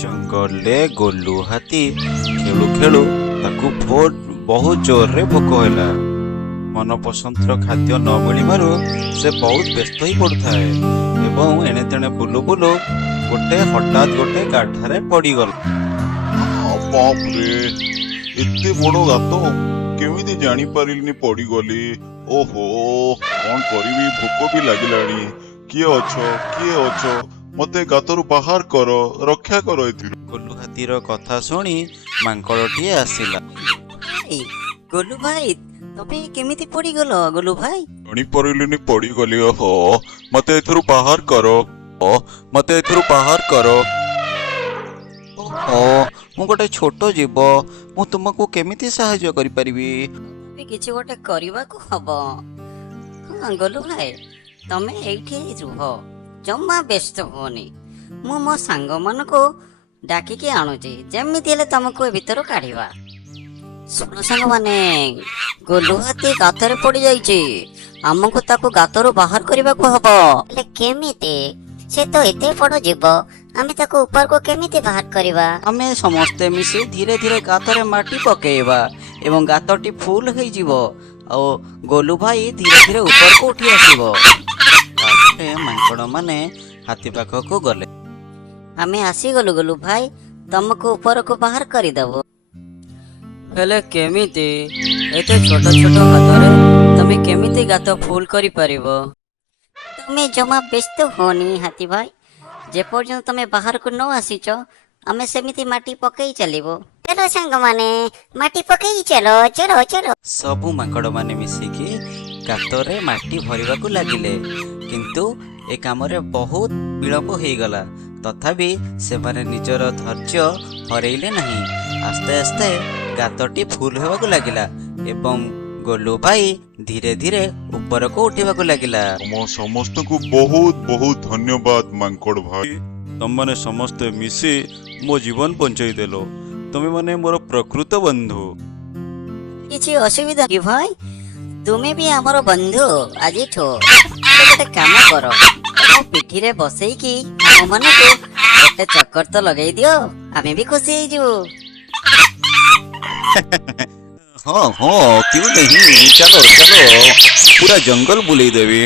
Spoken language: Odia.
ଜଙ୍ଗଲରେ ଗୋଲୁ ହାତୀ ଖେଳୁ ଖେଳୁ ତାକୁ ବହୁତ ଜୋରରେ ଭୋକ ହେଲା। ମନପସନ୍ଦର ଖାଦ୍ୟ ନ ମିଳିବାରୁ ସେ ବହୁତ ବ୍ୟସ୍ତ ହୋଇ ପଡୁଥାଏ ଏବଂ ଏଣେ ତେଣେ ବୁଲୁ ବୁଲୁ ହଠାତ୍ ଗୋଟେ ଗାଢାରେ ପଡିଗଲା। ବାପରେ, ଏତେ ବଡ ଗାତ, କେମିତି ଜାଣିପାରିଲିନି ପଡିଗଲି। ଓହୋ, କଣ କରିବି, ଭୋକ ବି ଲାଗିଲାଣି। କିଏ ଅଛ, ମତେ ଗାତରୁ ବାହାର କର, ରକ୍ଷା କର ଏଥିରୁ। ଗୋଲୁ ହାତୀର କଥା ଶୁଣି ମାଙ୍କଡଟିଏ ଆସିଲା। ଗୋଲୁ ଭାଇ, ତମେ କେମିତି ପଡିଗଲ ଗୋଲୁ ଭାଇ? ଜାଣିପାରିଲିନି ପଡିଗଲି। ଓହୋ, ମତେ ଏଥିରୁ ବାହାର କର। ଓହୋ, ମୁଁ ଗୋଟେ ଛୋଟ ଜୀବ, ମୁଁ ତୁମକୁ କେମିତି ସାହାଯ୍ୟ କରିପାରିବି? କିଛି ଗୋଟେ କରିବାକୁ ହବ। ହଁ ଗୋଲୁ ଭାଇ, ତମେ ଏଇଠି ରୁହ, ଜମା ବ୍ୟସ୍ତ ହୁଅନି। ମୁଁ ମୋ ସାଙ୍ଗମାନଙ୍କୁ ଡାକିକି ଆଣୁଛି, ଯେମିତି ହେଲେ ତମକୁ ଏ ଭିତରୁ କାଢିବା। ଶୁଣ ସାଙ୍ଗମାନେ, ଗୋଲୁ ହାତୀ ଗାତରେ ପଡି ଯାଇଛି। ଆମକୁ ତାକୁ ଗାତରୁ ବାହାର କରିବାକୁ ହବ। ହେଲେ କେମିତି? ସେ ତ ଏତେ ବଡ ଜୀବ, ଆମେ ତାକୁ ଉପରକୁ କେମିତି ବାହାର କରିବା? ଆମେ ସମସ୍ତେ ମିଶି ଧୀରେ ଧୀରେ ଗାତରେ ମାଟି ପକେଇବା ଏବଂ ଗାତଟି ଫୁଲ ହେଇଯିବ ଆଉ ଗୋଲୁ ଭାଇ ଧୀରେ ଧୀରେ ଉପରକୁ ଉଠି ଆସିବ। ତାପରେ ମାଙ୍କଡ ମାନେ ହାତୀ ପାଖକୁ ଗଲେ। ଆମେ ଆସିଗଲୁ ଗୋଲୁ ଭାଇ, ତମକୁ ଉପରକୁ ବାହାର କରିଦବୁ। ହେଲେ କେମିତି? ଏତେ ଛୋଟ ଛୋଟ ହାତରେ ତମେ କେମିତି ଗାତ ଫୁଲ କରିପାରିବ? ତୁମେ ଜମା ବ୍ୟସ୍ତ ହୁଅନି ହାତୀ ଭାଇ, ଯେପର୍ଯ୍ୟନ୍ତ ତମେ ବାହାରକୁ ନ ଆସିଛ, ଆମେ ସେମିତି ମାଟି ପକେଇ ଚାଲିବୁ। ଚାଲ ସାଙ୍ଗମାନେ, ମାଟି ପକେଇ ଚାଲ। ସବୁ ମାଙ୍କଡ ମାନେ ମିଶିକି ଗାତରେ ମାଟି ଭରିବାକୁ ଲାଗିଲେ, କିନ୍ତୁ ଏ କାମରେ ବହୁତ ବିଳମ୍ବ ହେଇଗଲା। ତଥାପି ସେମାନେ ନିଜର ଧୈର୍ଯ୍ୟ ହରେଇଲେ ନାହିଁ। ଆସ୍ତେ ଆସ୍ତେ ଗାତଟି ଫୁଲ ହେବାକୁ ଲାଗିଲା ଏବଂ ଗୋଲୁ ଭାଇ ଧୀରେ ଧୀରେ ଉପରକୁ ଉଠିବାକୁ ଲାଗିଲା। ତମ ସମସ୍ତଙ୍କୁ ବହୁତ ବହୁତ ଧନ୍ୟବାଦ ମାଙ୍କଡ ଭାଇ। ତମମାନେ ସମସ୍ତେ ମିଶି ମୋ ଜୀବନ ବଞ୍ଚାଇ ଦେଲ। ତମେ ମାନେ ମୋର ପ୍ରକୃତ ବନ୍ଧୁ। କିଛି ଅସୁବିଧା କି ଭାଇ? ତୁମେ ବି ଆମର ବନ୍ଧୁ ଆଜିଠୁ। ଗୋଟେ କାମ କର, ମୋ ପିଠିରେ ବସେଇକି ଆମମାନଙ୍କୁ ଗୋଟେ ଚକ୍କର ତ ଲଗେଇ ଦିଅ, ଆମେ ବି ଖୁସି ହେଇଯିବୁ। ହଁ, କ୍यों नहीं, चलो, पूरा जंगल बुलेई देवी।